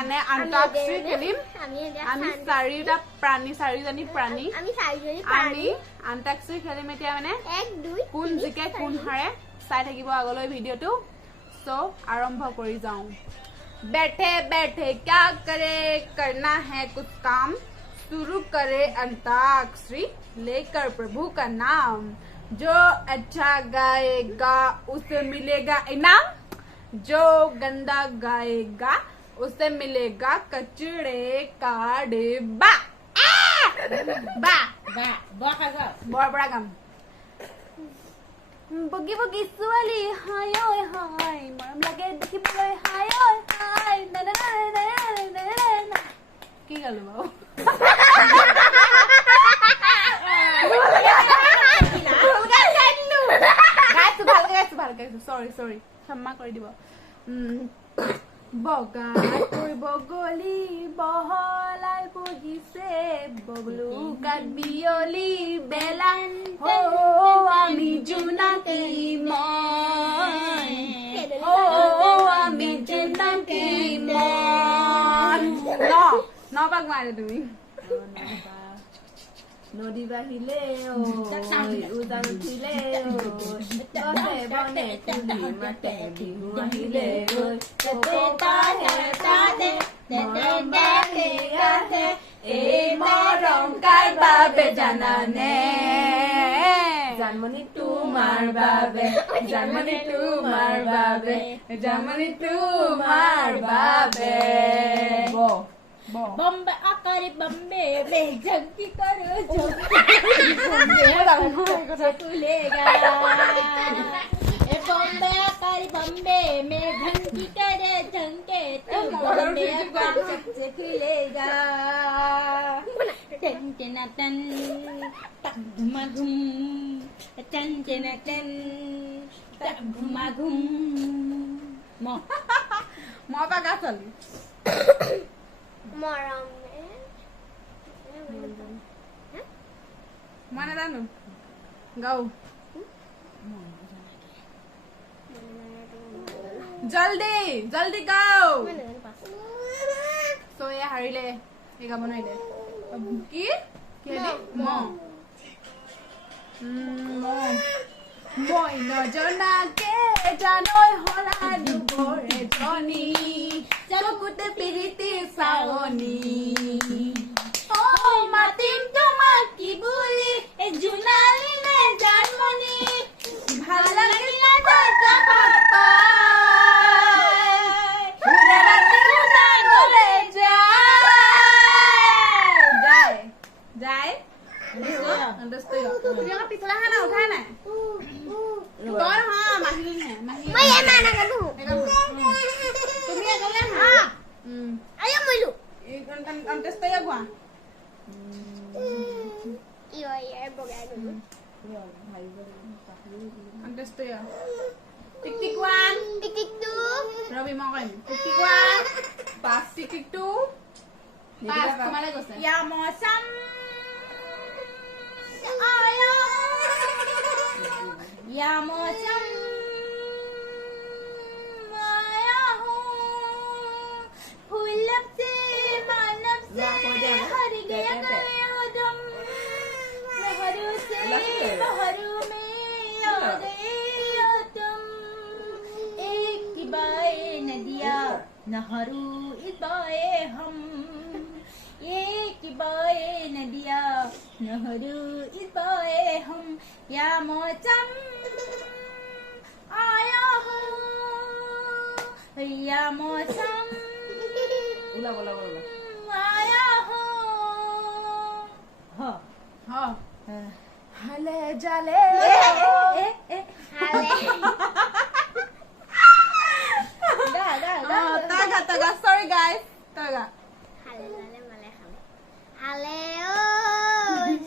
মানে আন্তাক্ষৰী খেলিম আমি চাৰিটা প্ৰাণী চাৰিজনী প্ৰাণী আমি আন্তাক্ষৰী খেলিম এতিয়া মানে 1 2 কোন জিকে কোন হাৰে চাই থাকিব আগলৈ ভিডিওটো সো आरंभ কৰি যাও बैठे बैठे क्या करे करना है कुछ काम शुरू करे अंताक्षरी लेकर प्रभु का नाम जो अच्छा गाएगा उसे मिलेगा इनाम जो गंदा गाएगा उसे मिलेगा कचड़े का डिब्बा बा बा बहुत बड़ा काम बगी बगी सुवाली हाय ओय हाय मरम लागे देखिবলৈ हाय ओय हाय ना ना ना ना ना की গালো বাও ভালকে সরি ক্ষমা কৰি দিব বগাকৈ বগলি বহলাই বহিছে বগলু কাট বিয়লি বেলা হো আমি জোনাকি মন হো আমি জোনাকি মন ন পাক মাৰে তুমি নদী বাহিলে উজান উঠিলে গছে বনে তুলি মাতে বিহু আহিলে এই মৰম কাৰ বাবে জানানে জানমণি তোমাৰ বাবে জানমণি তোমাৰ বাবে জানমণি তোমাৰ বাবে बम्बे आकारी बम्बे में झंकी करो झूलेगा ए बम्बे आकारी बम्बे में झंकी करे झंके तो बम्बे आकारी से खुलेगा टन टन टन तक घुमा घुम टन टन टन तक घुमा घुम मो पाका चली মৰম মানে জানো গাও জলদি জলদি গাও সোয়া হাৰিলে এগা বনাইলে কি কেলি ম মই নজনাকে জানৈ হলা দুবৰে জনী চকুতে পিৰিতি চাৱনী ও মাতিম তোমাক কি বুলি এ জোনালী নে জানমণি ভাল লাগিলে তই পাপা উৰাৰাতি উৰা গলে যায় যায় understood তুমি আকৌ পিছলা খানা উঠাই নাই তোৰ হা মাহিলি নে মাহিলি মই এই মানা গলো তুমি গলে হা আয়ো মইলো এই কোন কন্টেস্ট আয়া গোৱা ইও এ বগাই গলো কন্টেস্ট আয়া টিক টিক 1 টিক টিক 2 ৰবি মই টিক টিক 1 পাঁচ টিক টিক 2 পাঁচ তোমালে গৈছে ইয়া মৌসম आया या मौसम आया हूँ फूल से मानव से हर गया दम लहरू से लहरू में आ गए तुम एक बाए नदिया नहरू इस बाए हम एक बाए नदिया नहरू इस बाए हम या मौसम आया हूँ या मौसम उला बोला आया हूँ हाँ हाँ हले जाले হালে taga sorry guys taga হালে জালে মালে খালে হালে ও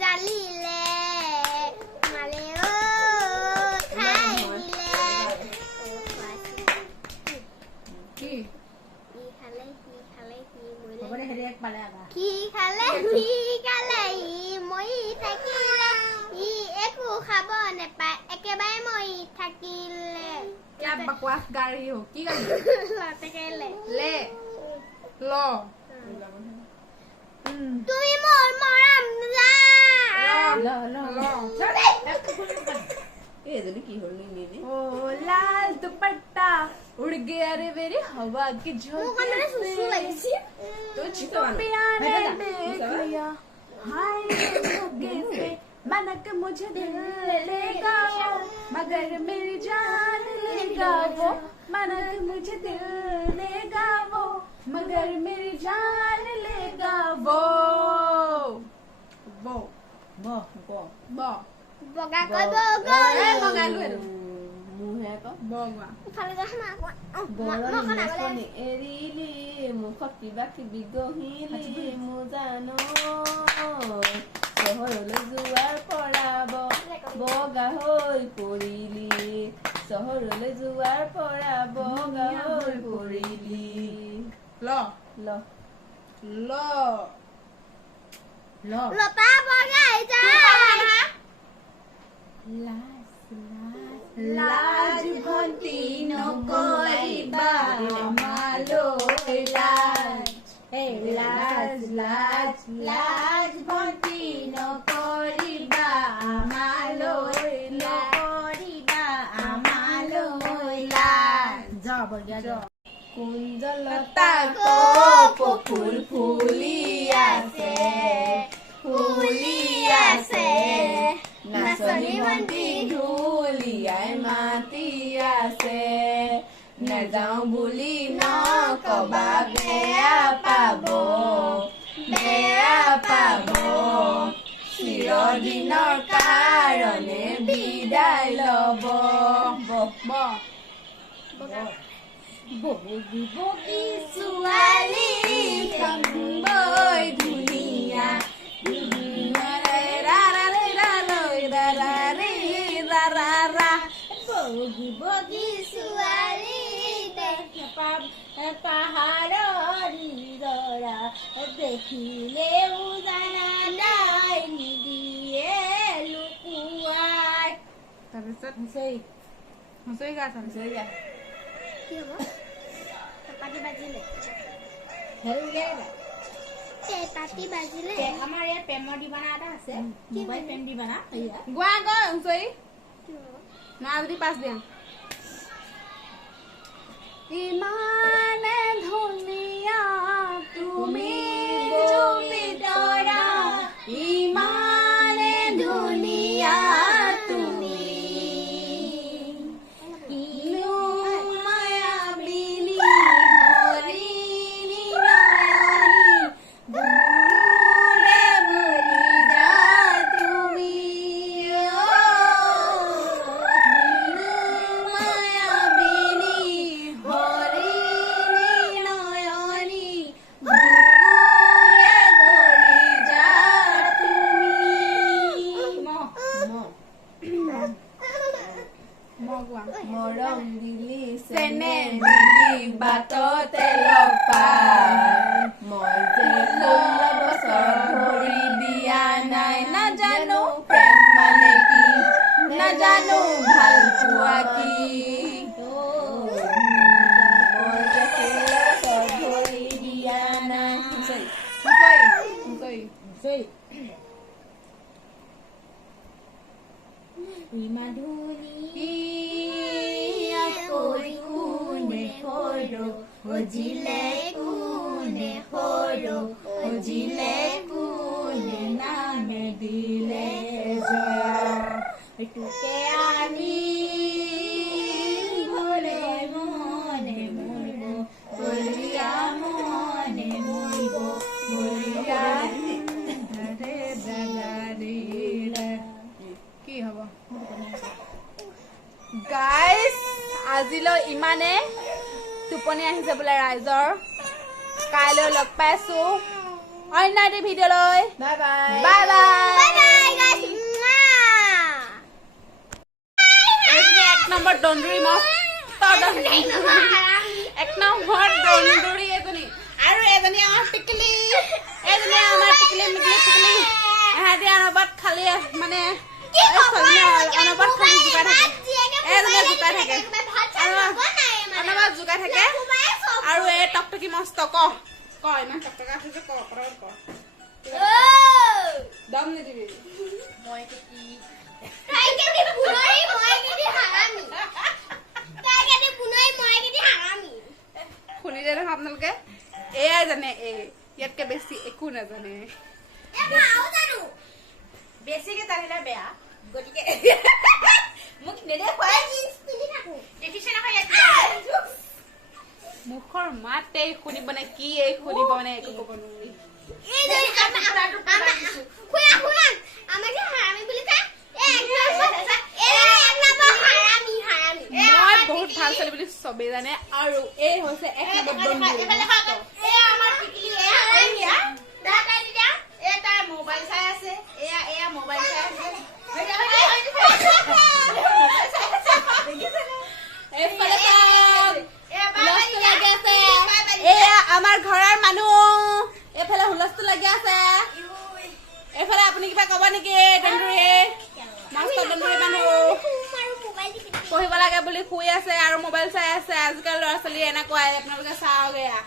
জালিলে মালে ও খাইলে কি কি খালে বলে বলে হেরে এক পালে আগা কি খালে ই মই থাকিলে ই একো খাব নেপায় একেবাৰে মই থাকিলে क्या बकवास गा रही हो की गाली লতে কেলে ले ল তুমি মোৰ মৰম যা ओ लाल दुपट्टा उड़ गया रे मेरी हवा की झोंके से तुझको प्यारे देख लिया हाय धोखे से मनक मुझे दिल लेगा वो मगर मेरी जान लेगा वो मनक मुझे दिल लेगा वो मगर मेरी जान लेगा वो वो বো वो বগা কই বগা বগালো মুহে ক বগা ইফালে যা না বৰনি এৰিলি মুখত কিবা কিবি গহিলি মুজানো চহৰলৈ যোৱাৰ পৰাব বগা হৈ পৰিলি চহৰলৈ যোৱাৰ পৰা বগা হৈ পৰিলি ল ল ল ল লতা বগাই যা লাজ ভন্তি নকৰিবা আমালৈ লাজ লাজ লাজ লাজ ভন্তি নকৰিবা আমালৈ নকৰিবা আমালৈ লাজ যাব দিয়া কুঞ্জলতা কপ ফুল ফুলি আছে নাচনী ভন্তি ঢুলিয়াই মাতি আছে নাযাওঁ বুলি নকবা বেয়া পাব চিৰদিনৰ কাৰণে বিদায় ল'ব বগী বগী ছোৱালী কামবৈ ধুনীয়া বগী বগী ছোৱালী পাহাৰৰ নিজৰা দেখিলেও জানা নাই নিদিয়ে লুকুৱাই তাৰপিছত হুঁচৰি হুঁচৰি গা হুঁচৰি গা কি হ'ব পাতি বাজিলে পাতি বাজিলে আমাৰ ইয়াত প্ৰেমৰ দিবানা এটা আছে মোবাইল প্ৰেম দিবানা গোৱা গৈ হুঁচৰি কি হ'ব না যদি পাছ দিয়া ইমানে ধুনীয়া তুমি ভিতৰা ইমানে ধুনীয়া তুমি কিনো মায়াবিনী হৰিণী নয়নী বুৰে ভৰি যা তুমি মায়াবিনী হৰিণী নয়নী বুৰে ভৰি যা তুমি মৰম দিলি চেনে দিলি বাটতে লগ পাই মই যে 16 বছৰ ভৰি দিয়া নাই নাজানো প্ৰেম মানে কি নাজানো ভাল পোৱা কি মই যে 16 বছৰ ভৰি দিয়া নাই কোনে সৰু বুজিলে কোনে নামে দিলে জয়া তোকে আনি মনে মনে মৰিব বলিয়া মনে মৰিব বলিয়া কি হ'ব গাইজ আজিলৈ ইমানে টোপনি আহিছে বোলে ৰাইজৰ কাইলৈ লগ পাইছো অন্য এটি ভিডিঅ'লৈ bye bye bye bye bye bye guys এক নম্বৰ দন্দুৰী এক নম্বৰ দন্দুৰী এজনী আৰু এজনী আমাৰ টিকলি মিকলি এহাঁতি অনবৰত খালি মানে অনবৰত খালি জোকাই থাকে এজনীয়ে জোকাই থাকে অনবৰত জোকাই থাকে আৰু এই টকটকি মস্ত ক কয় ইমান টকা আছে যে ক দম নিদিবি মই কি তাই কেনে পুনৰি মই কেনে হাৰামি তাই কেনে পুনৰি মই কেনে হাৰামি শুনিলে নহয় আপোনালোকে এয়াই জানে ইয়াতকে বেছি একো নাজানে মাও জানো বেছিকে জানিলে বেয়া গতিকে মোক নেদেখুৱাই জিন্স পিন্ধি থাকো দেখিছে নহয় ইয়াত মুখৰ মাতে শুনিব নে কি শুনিব মানে একো ক'ব নোৱাৰি এই যে খুয়া খুয়া আমাকে হাৰামি বুলি কয় মই বহুত ভাল ছোৱালী বুলি চবেই জানে আৰু এই হৈছে এক নম্বৰ বন্ধু মোবাইল চাই আছে এয়া মোবাইল চাই আছে এয়া আমাৰ ঘৰৰ মানুহ এইফালে হুলস্থুল লাগি আছে এইফালে আপুনি কিবা ক'ব নেকি দন্দুৰী মস্ত দন্দুৰী মানুহ পঢ়িব লাগে বুলি শুই আছে আৰু মোবাইল চাই আছে আজিকালি ল'ৰা ছোৱালী এনেকুৱাই আপোনালোকে চাওক এয়া